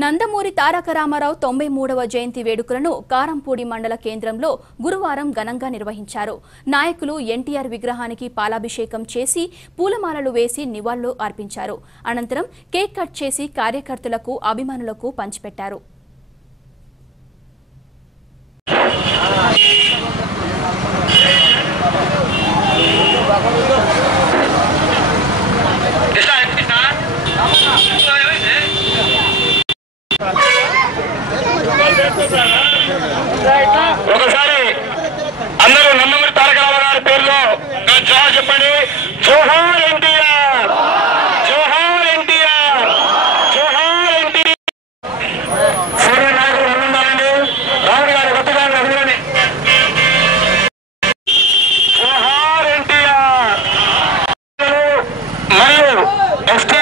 నందమూరి తారక రామారావు తొంభై మూడవ జయంతి వేడుకలను కారంపూడి మండల కేంద్రంలో గురువారం ఘనంగా నిర్వహించారు. నాయకులు ఎన్టీఆర్ విగ్రహానికి పాలాభిషేకం చేసి పూలమాలలు వేసి నివాళులు అర్పించారు. అనంతరం కేక్ కట్ చేసి కార్యకర్తలకు అభిమానులకు పంచిపెట్టారు. ఒకసారి అందరూ నందమూరి తారక రామారావు గారి పేరులో ఒక జోహార్ చెప్పండి. జోహార్ ఎన్టీఆర్! జోహార్ ఎన్టీఆర్! జోహార్ ఎన్టీఆర్! సూర్య నాయకులు ఉండాలండి రాముడు గారి కొత్తగా అభిమాని. జోహార్ ఎన్టీఆర్! మరియు ఎస్టీ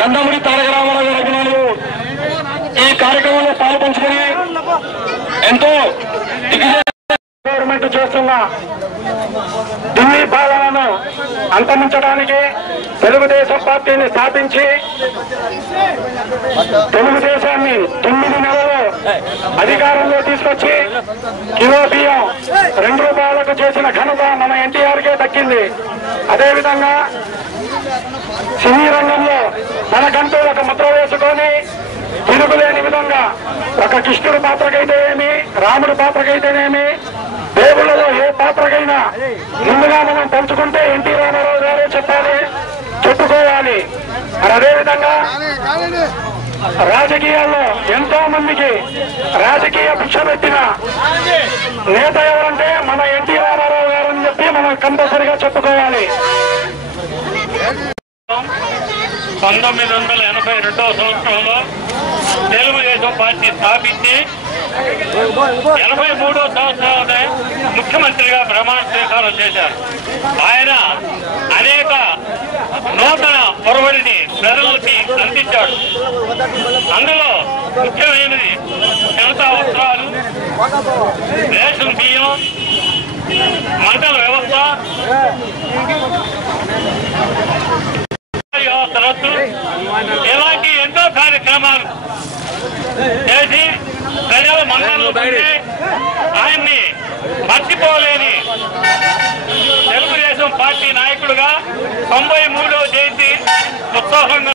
నందమూరి తారక రామారావు గారి అభిమానులు ఈ కార్యక్రమంలో పాల్పంచుకుని ఎంతో గవర్నమెంట్ చేస్తున్న ఢిల్లీ పాలనను అంతమించడానికి తెలుగుదేశం పార్టీని స్థాపించి తెలుగుదేశాన్ని తొమ్మిది నెలలు అధికారంలో తీసుకొచ్చి కిలో బియ్యం రెండు రూపాయలకు చేసిన ఘనత మన ఎన్టీఆర్కే దక్కింది. అదేవిధంగా సినీ రంగంలో ముద్ర తిరుగులేని విధంగా ఒక కృష్ణుడి పాత్రకైతే ఏమి రాముడి పాత్రకైతేనేమి దేవుళ్ళలో ఏ పాత్రకైనా ముందుగా మనం పంచుకుంటే ఎన్టీ రామారావు గారే చెప్పాలి చెప్పుకోవాలి. మరి అదేవిధంగా రాజకీయాల్లో ఎంతో మందికి రాజకీయ భిక్ష పెట్టిన నేత ఎవరంటే మన ఎన్టీ రామారావు గారు అని చెప్పి మనం కంపల్సరిగా చెప్పుకోవాలి. పంతొమ్మిది వందల ఎనభై రెండవ సంవత్సరంలో తెలుగుదేశం పార్టీ స్థాపించి ఎనభై మూడో సంవత్సరంలోనే ముఖ్యమంత్రిగా ప్రమాణ స్వీకారం చేశారు. ఆయన అనేక నూతన పొరవడిని ప్రజలకి అందించాడు. అందులో ముఖ్యమైనది జనతా వస్త్రాలు రేషన్ బియ్యం మండల వ్యవస్థ కార్యక్రమాలు చేసి ప్రజల మన్నలు ఆయన్ని మర్చిపోలేని తెలుగుదేశం పార్టీ నాయకుడుగా తొంభై మూడో జయంతి ఉత్సాహంగా